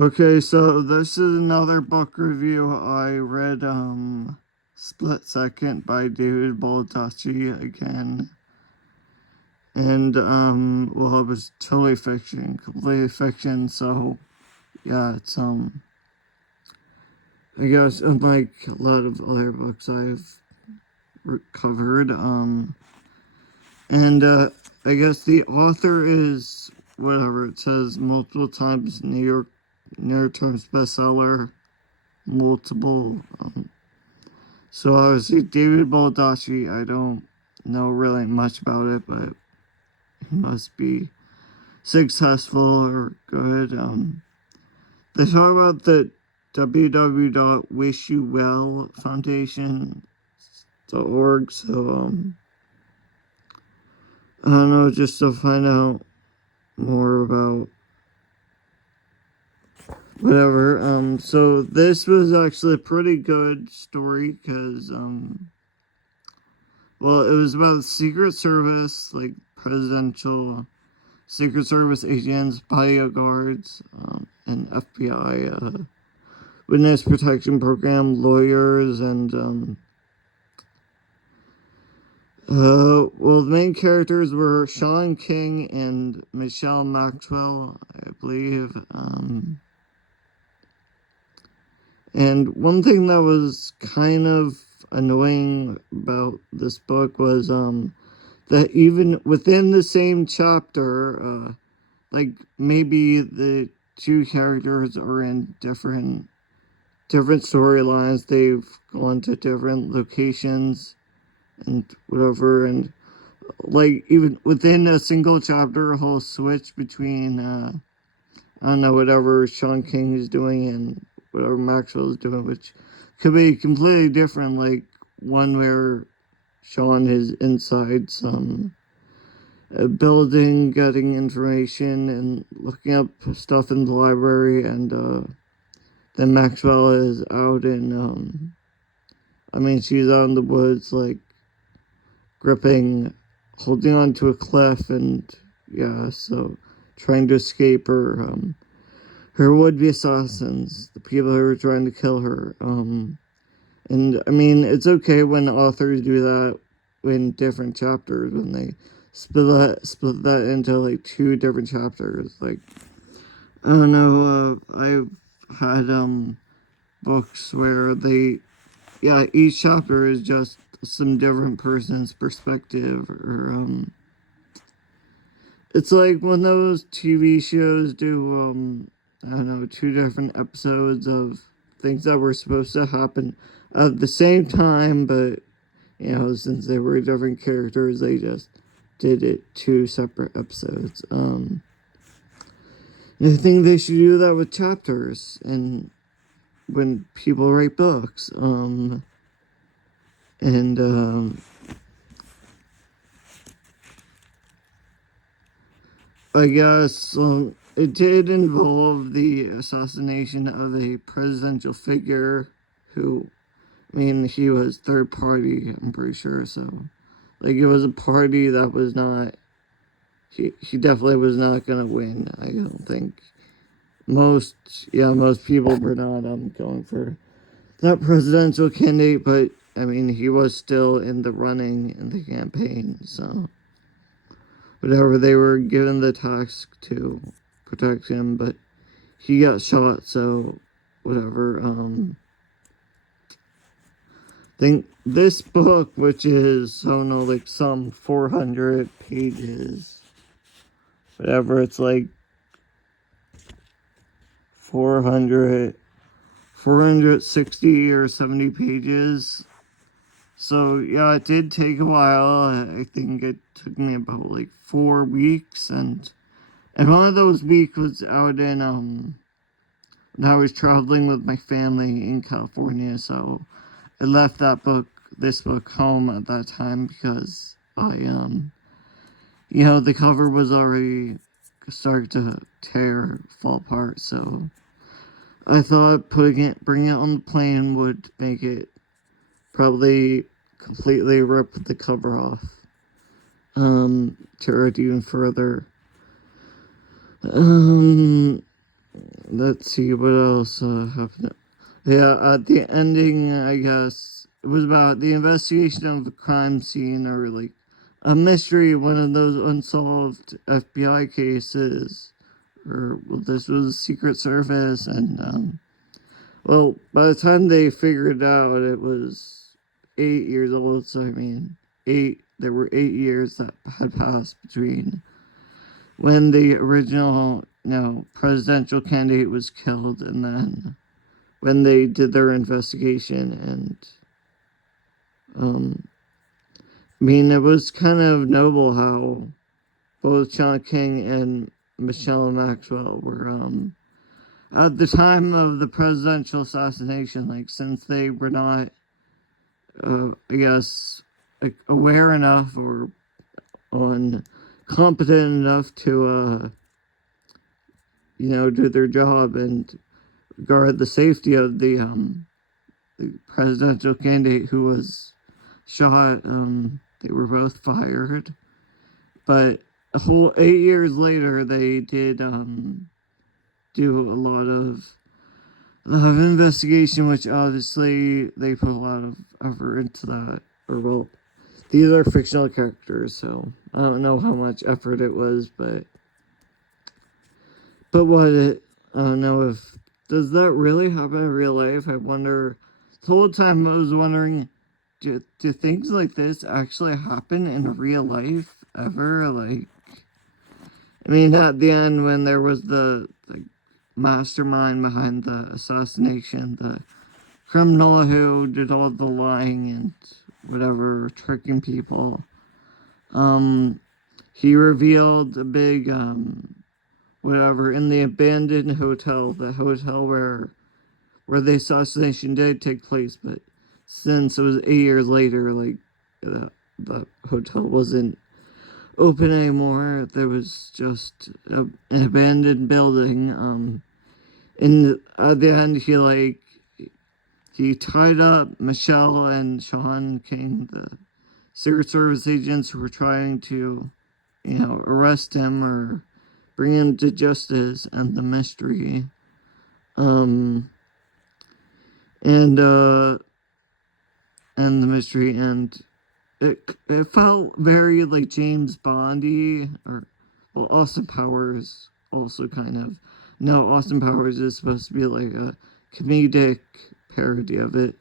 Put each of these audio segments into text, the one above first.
Okay, so this is another book review. I read Split Second by David Baldacci again. And well, it was totally fiction, completely fiction, so yeah, it's I guess unlike a lot of other books I've covered, and I guess the author is whatever it says, multiple times New York Times bestseller, multiple. So obviously David Baldacci, I don't know really much about it, but he must be successful or good. They talk about the www.wishyouwellfoundation.org, so I don't know, just to find out more about whatever. So this was actually a pretty good story because well, it was about Secret Service, like presidential Secret Service agents, bodyguards, and FBI witness protection program lawyers, and well, the main characters were Sean King and Michelle Maxwell, I believe. And one thing that was kind of annoying about this book was that even within the same chapter, like maybe the two characters are in different storylines. They've gone to different locations and whatever, and like even within a single chapter, a whole switch between I don't know, whatever Sean King is doing and whatever Maxwell is doing, which could be completely different. Like one where Sean is inside some building, getting information and looking up stuff in the library, and then Maxwell is out in she's out in the woods, like holding on to a cliff, and yeah, so trying to escape her would-be assassins, the people who are trying to kill her. And I mean, it's okay when authors do that in different chapters, when they split that into like two different chapters. Like, I don't know, I've had books where each chapter is just some different person's perspective, or it's like when those TV shows do I don't know, two different episodes of things that were supposed to happen at the same time, but since they were different characters, they just did it two separate episodes. I think they should do that with chapters and when people write books. I guess it did involve the assassination of a presidential figure who, he was third party, I'm pretty sure, so, like, it was a party that was not, he definitely was not gonna win, I don't think. Most people were not, going for that presidential candidate, but, he was still in the running in the campaign, so, whatever, they were given the task to protect him, but he got shot, so, whatever, think this book, which is, I don't know, like some 400 pages, whatever, it's like 460 or 70 pages. So, yeah, it did take a while. I think it took me about like 4 weeks, and one of those weeks was out in, when I was traveling with my family in California, so I left this book home at that time because the cover was already starting to fall apart, so I thought bringing it on the plane would make it probably completely rip the cover off, tear it even further. let's see what else happened. Yeah, at the ending, I guess it was about the investigation of a crime scene or like a mystery, one of those unsolved FBI cases. Or well, this was Secret Service, and well, by the time they figured it out, it was 8 years old. So I mean, There were 8 years that had passed between when the original, presidential candidate was killed, and then when they did their investigation. And I mean, it was kind of noble how both John King and Michelle Maxwell were at the time of the presidential assassination, like, since they were not, I guess, like, aware enough or competent enough to, do their job and guard the safety of the presidential candidate who was shot. They were both fired, but a whole 8 years later, they did do a lot of investigation, which obviously they put a lot of effort into that. Or well, these are fictional characters, so I don't know how much effort it was, but I don't know if does that really happen in real life. I wonder. The whole time I was wondering, do things like this actually happen in real life ever? Like, I mean, at the end when there was the mastermind behind the assassination, the criminal who did all the lying and whatever, tricking people, he revealed a big, whatever, in the abandoned hotel, the hotel where the assassination did take place, but since it was 8 years later, like, the hotel wasn't open anymore. There was just an abandoned building. And at the end, he tied up Michelle and Sean King, the Secret Service agents who were trying to, arrest him or bring him to justice, and the mystery. And the mystery, and it felt very like James Bondy, or well, Austin Powers also kind of. No, Austin Powers is supposed to be like a comedic parody of it,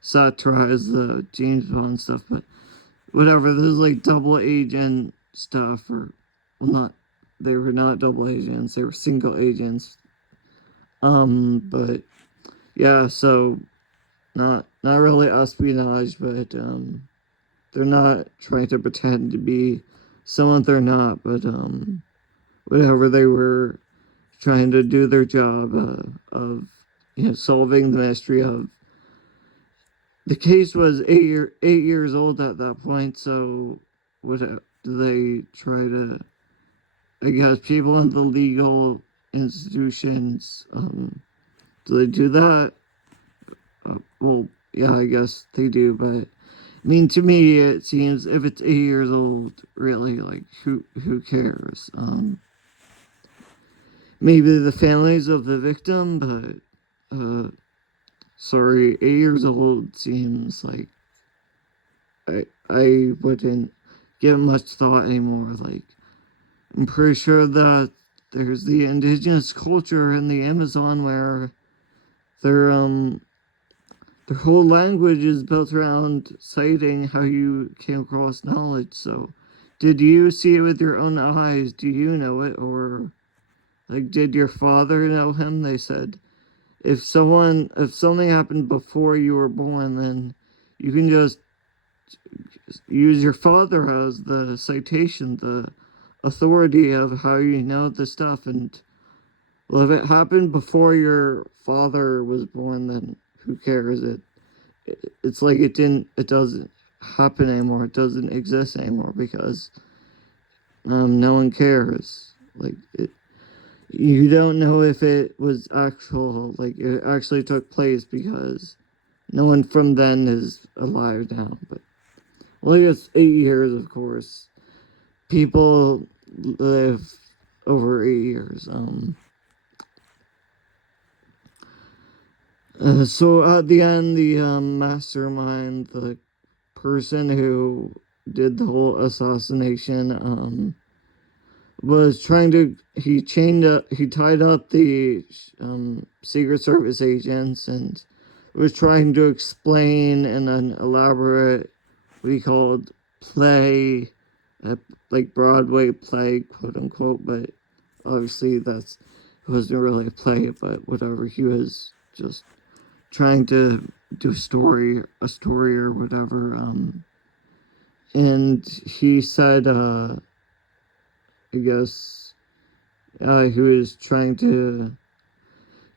satirize the James Bond stuff, but whatever. There's like double agent stuff, or well, not. They were not double agents; they were single agents. But yeah, so not really espionage, but they're not trying to pretend to be someone they're not, but whatever, they were trying to do their job of solving the mystery of the case. Was 8 years old at that point, so what do they try to, I guess, people in the legal institutions, do they do that? Well, yeah, I guess they do, but I mean, to me, it seems if it's 8 years old, really, like, who cares? Maybe the families of the victim, but sorry, 8 years old seems like I wouldn't give much thought anymore. Like, I'm pretty sure that there's the indigenous culture in the Amazon where their whole language is built around citing how you came across knowledge. So, did you see it with your own eyes? Do you know it? Or, like, did your father know him? They said, if something happened before you were born, then you can just use your father as the citation, the authority of how you know the stuff. And, well, if it happened before your father was born, then who cares? It's like it doesn't happen anymore. It doesn't exist anymore because no one cares. Like, you don't know if it was like it actually took place because no one from then is alive now. But well, I guess 8 years, of course. People live over 8 years. So at the end, the mastermind, the person who did the whole assassination, was trying to, he tied up the Secret Service agents and was trying to explain in an elaborate, what he called play, like Broadway play, quote unquote, but obviously it wasn't really a play, but whatever. He was just trying to do a story or whatever. And he said, I guess, he was trying to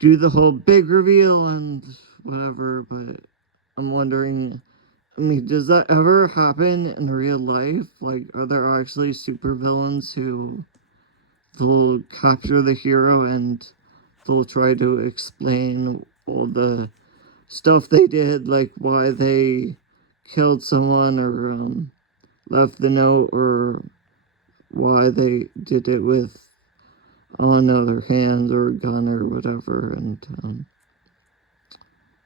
do the whole big reveal and whatever, but I'm wondering, I mean, does that ever happen in real life? Like, are there actually supervillains who they'll capture the hero and they'll try to explain all the stuff they did, like why they killed someone or left the note or why they did it with on other hands or a gun or whatever. And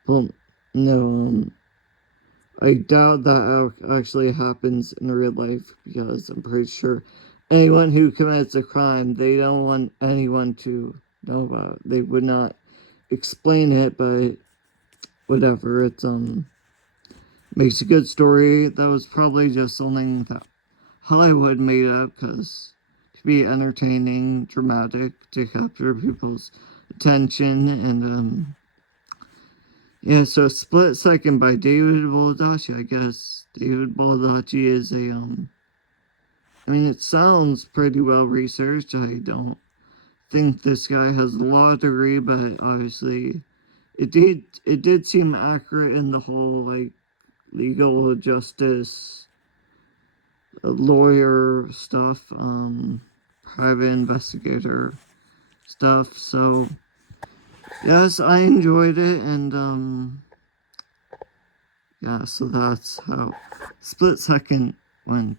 well, no, I doubt that actually happens in real life because I'm pretty sure anyone who commits a crime, they don't want anyone to know about it. They would not explain it, but whatever. It's makes a good story. That was probably just something that Hollywood made up because to be entertaining, dramatic, to capture people's attention, and yeah. So Split Second by David Baldacci. I guess David Baldacci is a I mean, it sounds pretty well researched. I don't think this guy has a law degree, but obviously it did seem accurate in the whole like legal justice lawyer stuff, private investigator stuff. So yes, I enjoyed it, and yeah, so that's how Split Second went.